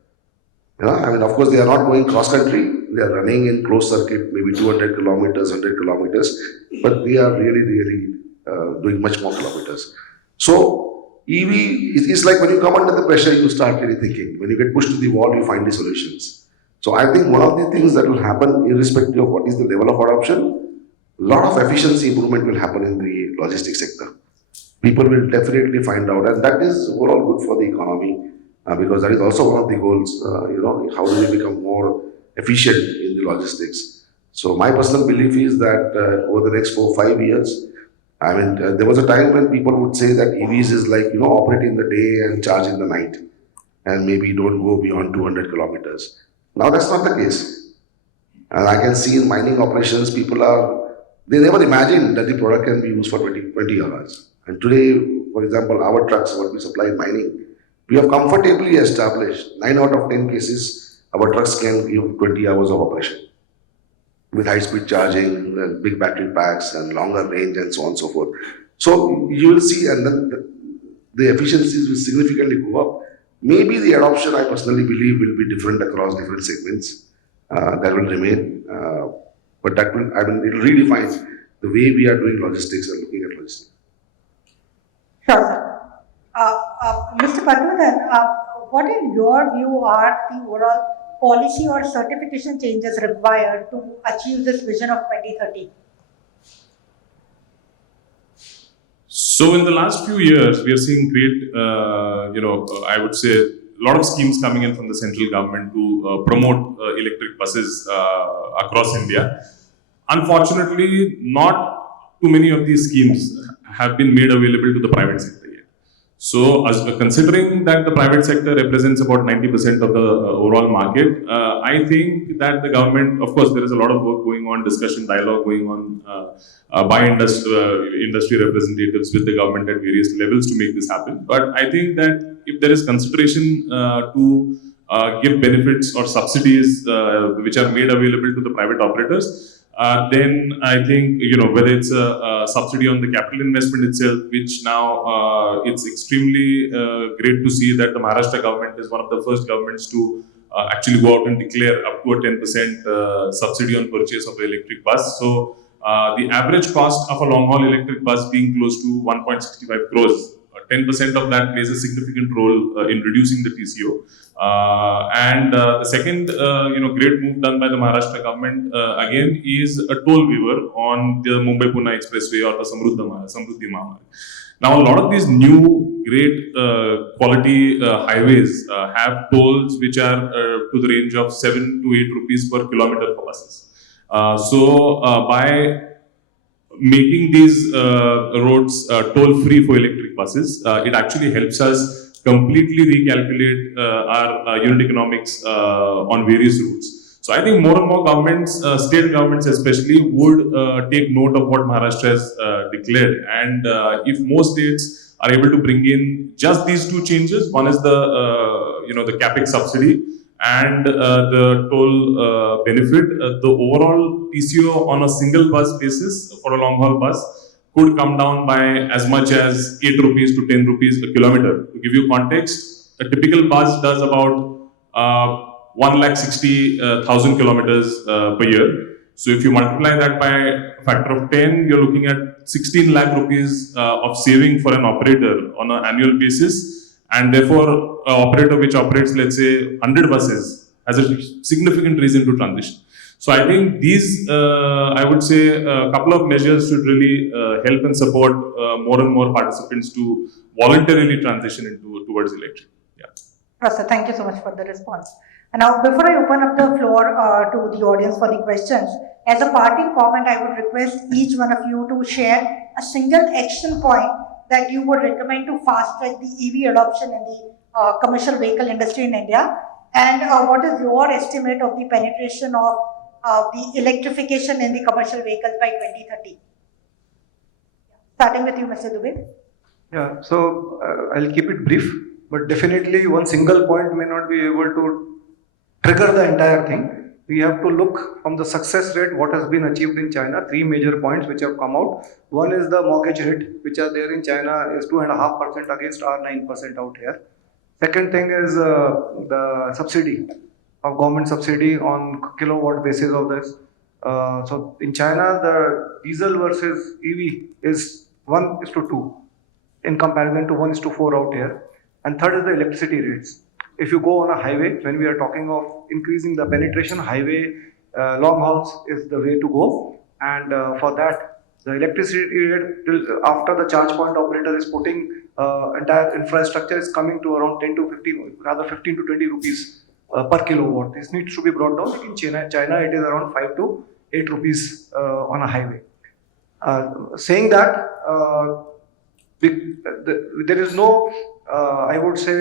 I mean, of course, they are not going cross-country. They are running in closed circuit, maybe 200 kilometers, 100 kilometers, but they are really doing much more kilometers. So EV is like when you come under the pressure, you start really thinking. When you get pushed to the wall, you find the solutions. So I think one of the things that will happen, irrespective of what is the level of adoption, a lot of efficiency improvement will happen in the logistics sector. People will definitely find out, and that is overall good for the economy. Because that is also one of the goals, how do we become more efficient in the logistics. So my personal belief is that over the next 4-5 years, I mean, there was a time when people would say that EVs is like, operate in the day and charge in the night, and maybe don't go beyond 200 kilometers. Now that's not the case. And I can see in mining operations, they never imagined that the product can be used for 20 hours. And today, for example, our trucks, what we supply in mining, we have comfortably established 9 out of 10 cases, our trucks can give 20 hours of operation with high-speed charging, and big battery packs, and longer range, and so on and so forth. So you will see, and then the efficiencies will significantly go up. Maybe the adoption, I personally believe, will be different across different segments. That will remain, but that will, it will redefine the way we are doing logistics and looking at logistics. Sure, sir. Mr. Padmanabhan, what in your view are the overall policy or certification changes required to achieve this vision of 2030? So in the last few years, we are seeing great, I would say, a lot of schemes coming in from the central government to promote electric buses across India. Unfortunately, not too many of these schemes have been made available to the private sector yet. So, considering that the private sector represents about 90% of the overall market, I think that the government, of course, there is a lot of work going on, discussion, dialogue going on by industry representatives with the government at various levels to make this happen. But I think that if there is consideration to give benefits or subsidies which are made available to the private operators, then I think, whether it's a subsidy on the capital investment itself, which now it's extremely great to see that the Maharashtra government is one of the first governments to actually go out and declare up to a 10% subsidy on purchase of the electric bus. So the average cost of a long haul electric bus being close to 1.65 crores. 10% of that plays a significant role in reducing the TCO. And the second, great move done by the Maharashtra government again is a toll waiver on the Mumbai-Pune Expressway or the Samruddhi Mahamarg. Now, a lot of these new great quality highways have tolls which are to the range of 7 to 8 rupees per kilometer for buses. By making these roads toll-free for electric buses, it actually helps us completely recalculate our unit economics on various routes. So I think more and more governments, state governments especially, would take note of what Maharashtra has declared. And if most states are able to bring in just these two changes, one is the capex subsidy and the toll benefit, the overall TCO on a single bus basis for a long haul bus could come down by as much as 8 rupees to 10 rupees a kilometer. To give you context, a typical bus does about 160,000 kilometers per year. So if you multiply that by a factor of 10, you're looking at 16 lakh rupees of saving for an operator on an annual basis. And therefore, an operator which operates, let's say, 100 buses has a significant reason to transition. So I think these, I would say, a couple of measures should really help and support more and more participants to voluntarily transition towards electric. Yeah. Rasa, thank you so much for the response. And now, before I open up the floor to the audience for the questions, as a parting comment, I would request each one of you to share a single action point that you would recommend to fast track the EV adoption in the commercial vehicle industry in India, and what is your estimate of the penetration of the electrification in the commercial vehicles by 2030? Starting with you, Mr. Dubey. Yeah, so I'll keep it brief, but definitely one single point may not be able to trigger the entire thing. We have to look from the success rate, what has been achieved in China. Three major points which have come out. One is the mortgage rate, which are there in China, is 2.5% against our 9% out here. Second thing is the subsidy, of government subsidy on kilowatt basis of this. So in China, the diesel versus EV is 1:2 in comparison to 1:4 out here. And third is the electricity rates. If you go on a highway, when we are talking of increasing the penetration, highway long hauls is the way to go. And for that, the electricity rate after the charge point operator is putting entire infrastructure is coming to around 10 to 15, rather 15 to 20 rupees per kilowatt. This needs to be brought down. In China it is around 5 to 8 rupees on a highway. Saying that, there is no, I would say,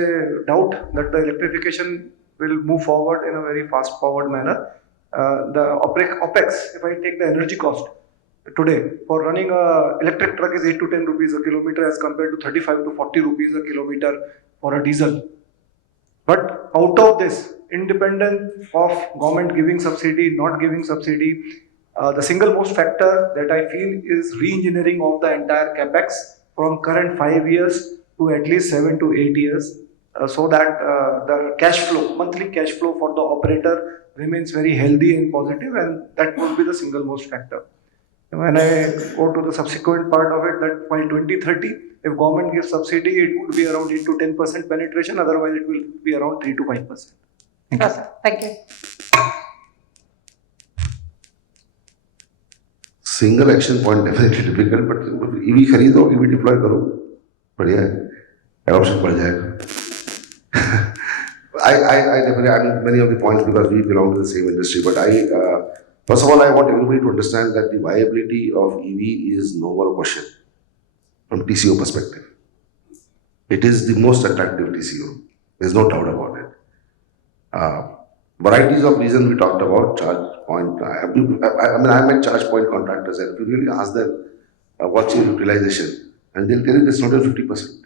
doubt that the electrification will move forward in a very fast forward manner. The OPEX, if I take the energy cost today, for running a electric truck is 8 to 10 rupees a kilometer as compared to 35 to 40 rupees a kilometer for a diesel. But out of this, independent of government giving subsidy, not giving subsidy, the single most factor that I feel is re-engineering of the entire capex from current 5 years to at least 7 to 8 years, so that the cash flow, monthly cash flow for the operator remains very healthy and positive, and that would be the single most factor. When I go to the subsequent part of it, that by 2030, if government gives subsidy, it would be around 8 to 10% penetration, otherwise it will be around 3 to 5%. Thank you. Single action point definitely difficult, but EV खरीदो, EV deploy करो, बढ़िया है, adoption बढ़ जाएगा. I definitely, I mean, many of the points because we belong to the same industry, but first of all, I want everybody to understand that the viability of EV is no more a question from TCO perspective. It is the most attractive TCO. There's no doubt about it. Varieties of reason we talked about, charge point. I met charge point contractors, and if you really ask them what's your utilization, and they'll tell you it's not even 50%.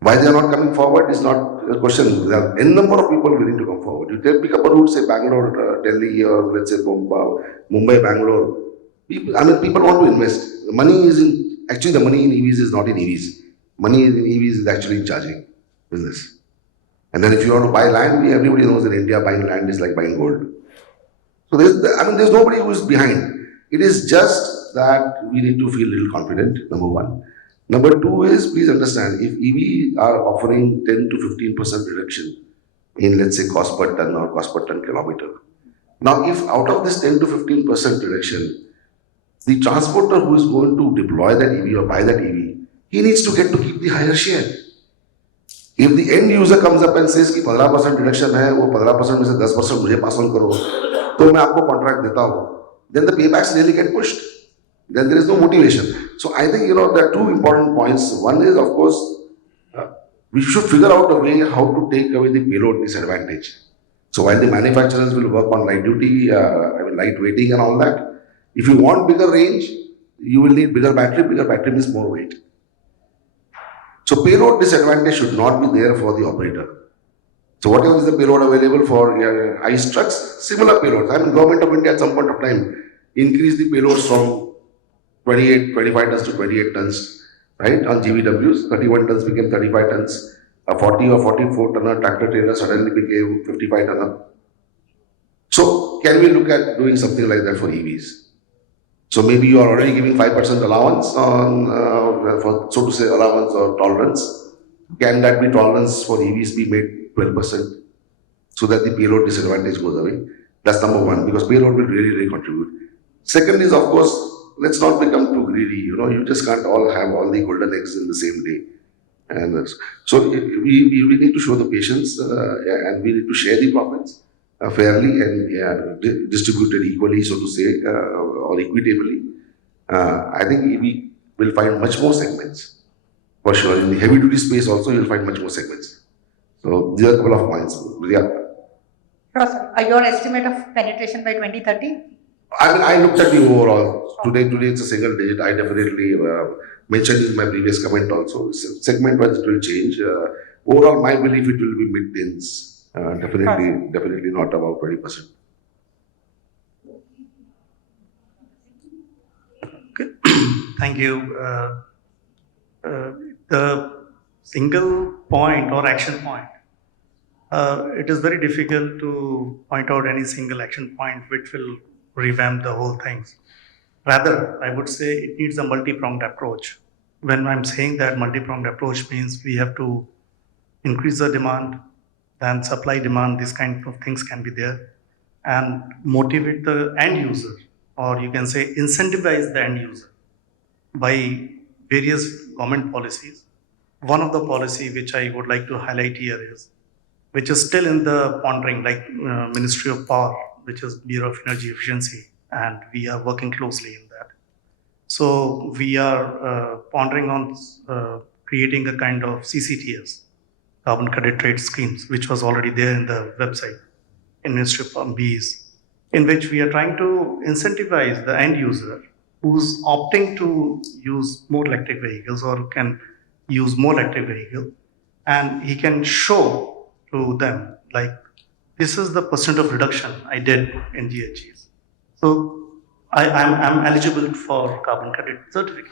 Why they are not coming forward is not a question. There are n number of people willing to come forward. You pick up a route, say Bangalore, Delhi, or let's say Mumbai, Bangalore. People want to invest. The money is in, actually the money in EVs is not in EVs. Money in EVs is actually in charging business. And then if you want to buy land, everybody knows in India buying land is like buying gold. So there's nobody who is behind. It is just that we need to feel a little confident, number one. Number two is, please understand, if EV are offering 10 to 15% reduction in, let's say, cost per ton or cost per ton kilometer. Now, if out of this 10 to 15% reduction, the transporter who is going to deploy that EV or buy that EV, he needs to get to keep the higher share. If the end user comes up and says कि 15% reduction है, वो 15% में से 10% मुझे pass on करो, तो मैं आपको contract देता हूँ, then the paybacks really get pushed. Then there is no motivation. So I think, there are two important points. One is, of course, we should figure out a way how to take away the payload disadvantage. So while the manufacturers will work on light duty, light weighting and all that, if you want bigger range, you will need bigger battery. Bigger battery means more weight. So payload disadvantage should not be there for the operator. So whatever is the payload available for ICE trucks, similar payloads. Government of India at some point of time increased the payloads from 25 tons to 28 tons, right? On GVWs, 31 tons became 35 tons. A 40 or 44 tonner tractor trailer suddenly became 55 tonner. So can we look at doing something like that for EVs? So maybe you are already giving 5% allowance on, for, so to say, allowance or tolerance. Can that be tolerance for EVs be made 12% so that the payload disadvantage goes away? That's number one, because payload will really contribute. Second is, of course, let's not become too greedy. You just can't all have all the golden eggs in the same day. And so we need to show the patience and we need to share the profits fairly and distributed equally, so to say, or equitably. I think we will find much more segments. For sure, in the heavy duty space also, you'll find much more segments. So these are a couple of points. Yeah. Sure, sir. Your estimate of penetration by 2030? I looked at the overall. Today it's a single digit. I definitely mentioned in my previous comment also. Segment-wise, it will change. Overall, my belief it will be mid-teens. Definitely not about 20%. Okay. Thank you. The single point or action point, it is very difficult to point out any single action point which will revamp the whole things. Rather, I would say it needs a multi-pronged approach. When I'm saying that multi-pronged approach means we have to increase the demand, then supply demand, these kind of things can be there, and motivate the end user, or you can say incentivize the end user by various government policies. One of the policy which I would like to highlight here is, which is still in the pondering, like Ministry of Power, which is Bureau of Energy Efficiency, and we are working closely in that. So we are pondering on creating a kind of CCTS, carbon credit trade schemes, which was already there in the website in Ministry of BEs, in which we are trying to incentivize the end user who's opting to use more electric vehicles or can use more electric vehicle, and he can show to them like, this is the percent of reduction I did in GHGs. So I'm eligible for carbon credit certificate.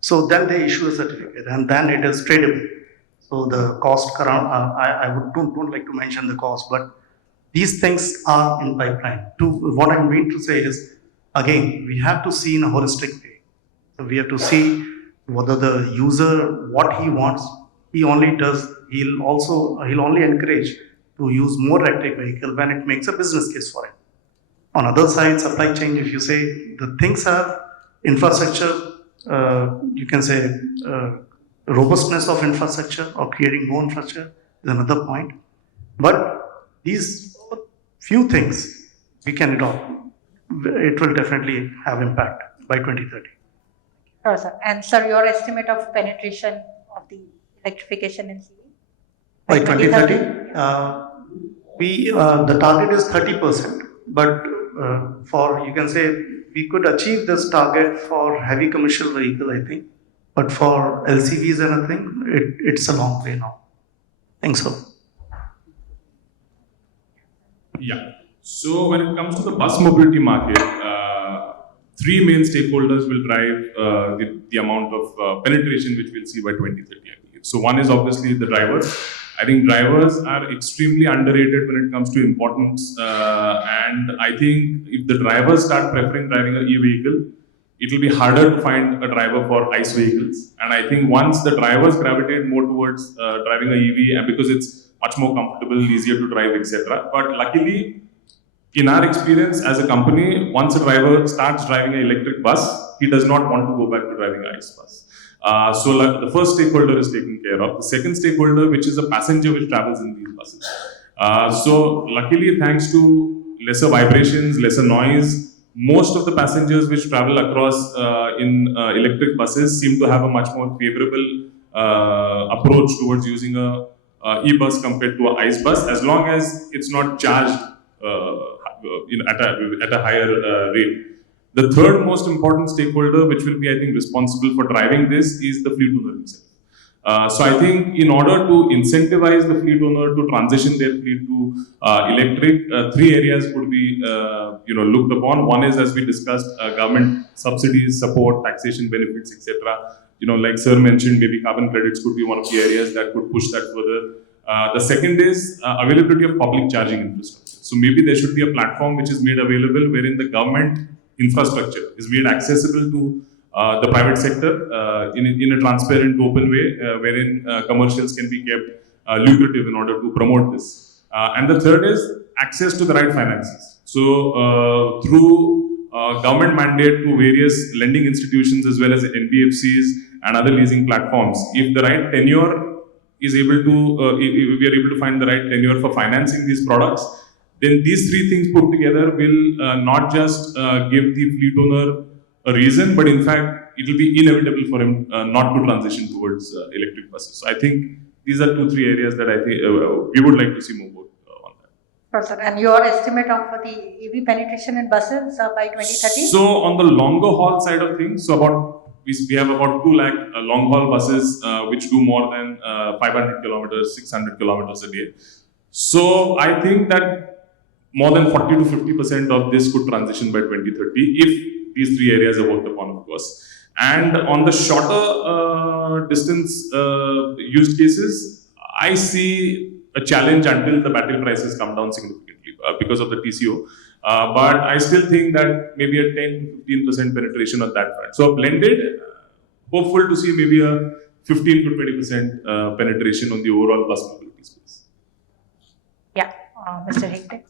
So then they issue a certificate and then it is tradable. So the cost around, I don't like to mention the cost, but these things are in pipeline. What I'm going to say is, again, we have to see in a holistic way. So we have to see whether the user, what he wants, he'll only encourage to use more electric vehicle when it makes a business case for him. On other side, supply chain, if you say the things have infrastructure, you can say robustness of infrastructure or creating more infrastructure is another point. But these few things we can adopt. It will definitely have impact by 2030. Sure, sir. And sir, your estimate of penetration of the electrification in CV? By 2030, the target is 30%, but for, you can say, we could achieve this target for heavy commercial vehicle, I think, but for LCVs and I think it's a long way now. I think so. Yeah. So when it comes to the bus mobility market, three main stakeholders will drive the amount of penetration which we'll see by 2030, I believe. So one is obviously the drivers. I think drivers are extremely underrated when it comes to importance, and I think if the drivers start preferring driving an e-vehicle, it will be harder to find a driver for ICE vehicles. And I think once the drivers gravitate more towards driving an EV, and because it's much more comfortable, easier to drive, etc. But luckily, in our experience as a company, once a driver starts driving an electric bus, he does not want to go back to driving an ICE bus. So like, the first stakeholder is taken care of. The second stakeholder, which is a passenger which travels in these buses. So luckily, thanks to lesser vibrations, lesser noise, most of the passengers which travel across in electric buses seem to have a much more favorable approach towards using a e-bus compared to an ICE bus, as long as it's not charged at a higher rate. The third most important stakeholder, which will be, I think, responsible for driving this, is the fleet owner himself. So I think in order to incentivize the fleet owner to transition their fleet to electric, three areas could be looked upon. One is, as we discussed, government subsidies, support, taxation benefits, etc. Like Sir mentioned, maybe carbon credits could be one of the areas that could push that further. The second is availability of public charging infrastructure. So maybe there should be a platform which is made available wherein the government infrastructure is made accessible to the private sector in a transparent, open way, wherein commercials can be kept lucrative in order to promote this. And the third is access to the right finances. So through government mandate to various lending institutions as well as NBFCs and other leasing platforms, if the right tenure is able to, if we are able to find the right tenure for financing these products, then these three things put together will not just give the fleet owner a reason, but in fact, it will be inevitable for him not to transition towards electric buses. So I think these are 2-3 areas that I think we would like to see more on that. Sure, sir. And your estimate of the EV penetration in buses by 2030? So on the longer haul side of things, so we have about 2 lakh long haul buses which do more than 500 kilometers, 600 kilometers a day. So I think that more than 40 to 50% of this could transition by 2030 if these 3 areas are worked upon, of course. And on the shorter distance use cases, I see a challenge until the battery prices come down significantly because of the TCO. But I still think that maybe a 10 to 15% penetration on that front. So blended, hopeful to see maybe a 15 to 20% penetration on the overall bus mobility space. Yeah, Mr. Hegde.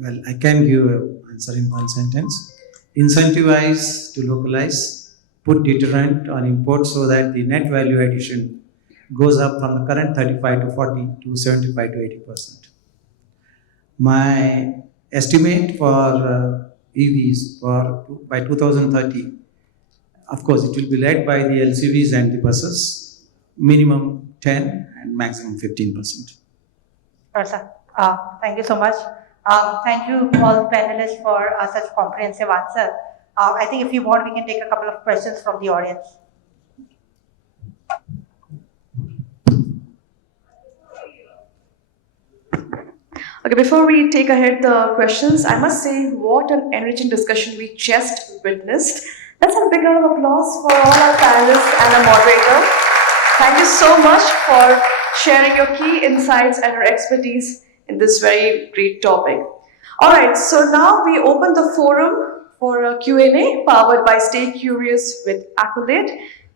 Well, I can give an answer in one sentence. Incentivize to localize, put deterrent on import so that the net value addition goes up from the current 35 to 40 to 75 to 80%. My estimate for EVs by 2030, of course, it will be led by the LCVs and the buses, minimum 10 and maximum 15%. Sure, sir. Thank you so much. Thank you all panelists for such comprehensive answer. I think if you want, we can take a couple of questions from the audience. Okay, before we take ahead the questions, I must say what an enriching discussion we just witnessed. Let's have a big round of applause for all our panelists and our moderator. Thank you so much for sharing your key insights and your expertise in this very great topic. All right, so now we open the forum for a Q&A powered by Stay Curious with Accolade.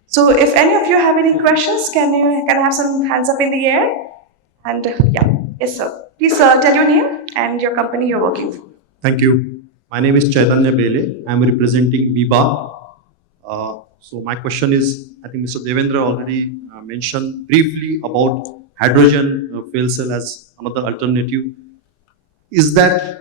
So if any of you have any questions, can I have some hands up in the air? And yeah, yes sir. Please tell your name and your company you're working for. Thank you. My name is Chaitanya Bele. I'm representing BIBA. So my question is, I think Mr. Devendra already mentioned briefly about hydrogen fuel cell as another alternative. Is that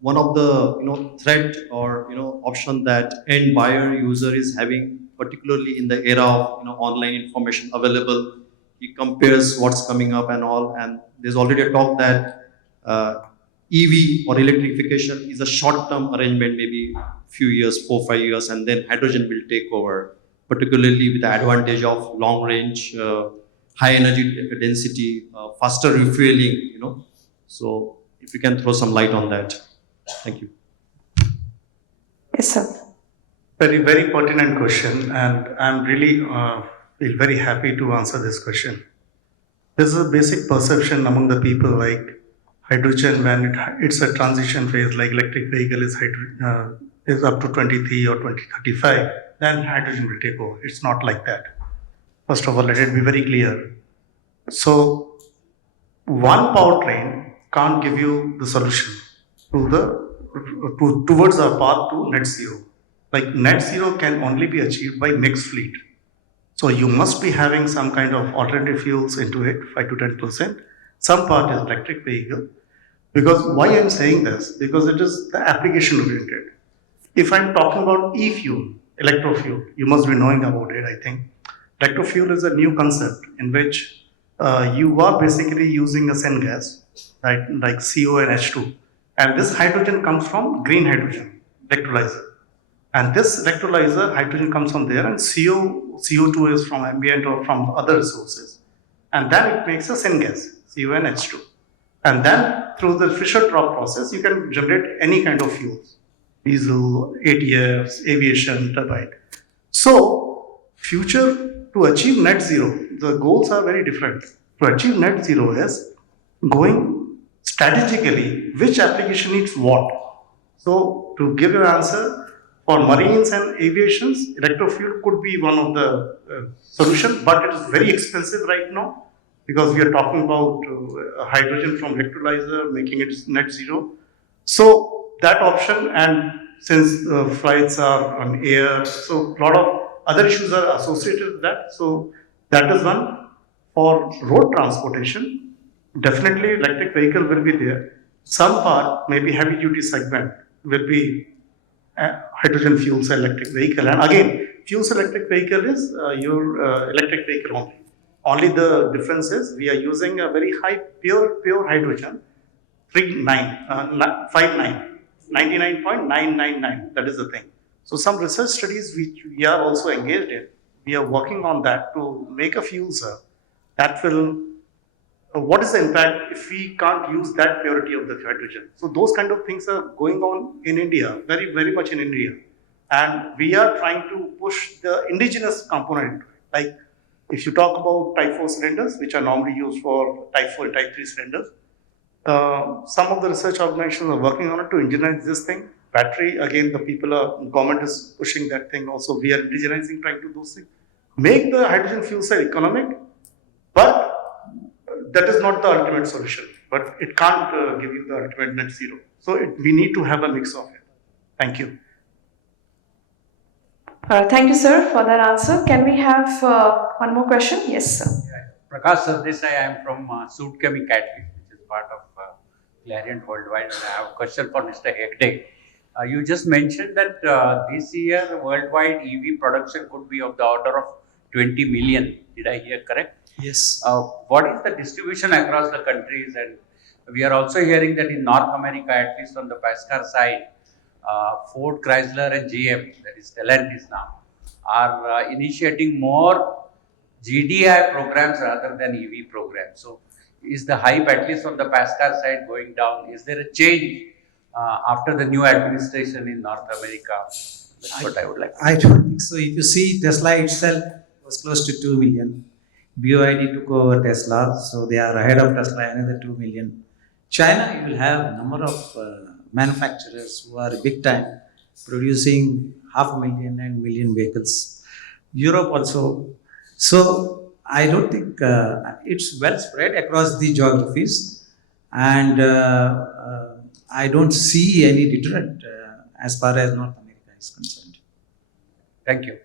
one of the threat or option that end buyer user is having particularly in the era of online information available. He compares what's coming up and all, and there's already a talk that EV or electrification is a short-term arrangement, maybe few years, 4-5 years, and then hydrogen will take over, particularly with the advantage of long range, high energy density, faster refueling. So if you can throw some light on that. Thank you. Yes, sir. Very, very pertinent question, and I'm really feel very happy to answer this question. There's a basic perception among the people like hydrogen when it's a transition phase, like electric vehicle is up to 23 or 2035, then hydrogen will take over. It's not like that. First of all, let it be very clear. So, one powertrain can't give you the solution towards our path to net zero. Like net zero can only be achieved by mixed fleet. So you must be having some kind of alternative fuels into it, 5 to 10%. Some part is electric vehicle. Because why I'm saying this? Because it is the application oriented. If I'm talking about e-fuel, electrofuel, you must be knowing about it, I think. Electrofuel is a new concept in which you are basically using a syngas, right, like CO and H2. And this hydrogen comes from green hydrogen, electrolyzer. And this electrolyzer, hydrogen comes from there, and CO2 is from ambient or from other sources. And then it makes a syngas, CO and H2. And then through the Fischer-Tropsch process, you can generate any kind of fuels, diesel, ATFs, aviation, turbine. So, future to achieve net zero, the goals are very different. To achieve net zero is going strategically, which application needs what. So, to give you an answer, for marines and aviations, electrofuel could be one of the solutions, but it is very expensive right now because we are talking about hydrogen from electrolyzer, making it net zero. So that option, and since flights are on air, so a lot of other issues are associated with that. So that is one. For road transportation, definitely electric vehicle will be there. Some part, maybe heavy duty segment, will be hydrogen fuel cell electric vehicle. And again, fuel cell electric vehicle is your electric vehicle only. Only the difference is we are using a very high pure hydrogen, 99.999. That is the thing. So some research studies which we are also engaged in, we are working on that to make a fuel cell that will. What is the impact if we can't use that purity of the hydrogen? So those kind of things are going on in India, very, very much in India. And we are trying to push the indigenous component. Like if you talk about type 4 cylinders, which are normally used for type 4 and type 3 cylinders, some of the research organizations are working on it to indigenize this thing. Battery, again, government is pushing that thing also. We are indigenizing, trying to do those things. Make the hydrogen fuel cell economic, but that is not the ultimate solution, but it can't give you the ultimate net zero. So we need to have a mix of it. Thank you. Thank you, sir, for that answer. Can we have one more question? Yes, sir. Prakash Sardesai, I am from Cvecosystem, which is part of Clariant Worldwide. And I have a question for Mr. Hegde. You just mentioned that this year worldwide EV production could be of the order of 20 million. Did I hear correct? Yes. What is the distribution across the countries? And we are also hearing that in North America, at least on the passenger side, Ford, Chrysler and GM, that is Stellantis now, are initiating more GDI programs rather than EV programs. So is the hype, at least on the passenger side, going down? Is there a change after the new administration in North America? That's what I would like to know. I don't think so. If you see, Tesla itself was close to 2 million. BYD took over Tesla, so they are ahead of Tesla, another 2 million. China, you will have a number of manufacturers who are big time, producing 500,000 and million vehicles. Europe also. So I don't think it's well spread across the geographies, and I don't see any deterrent as far as North America is concerned. Thank you.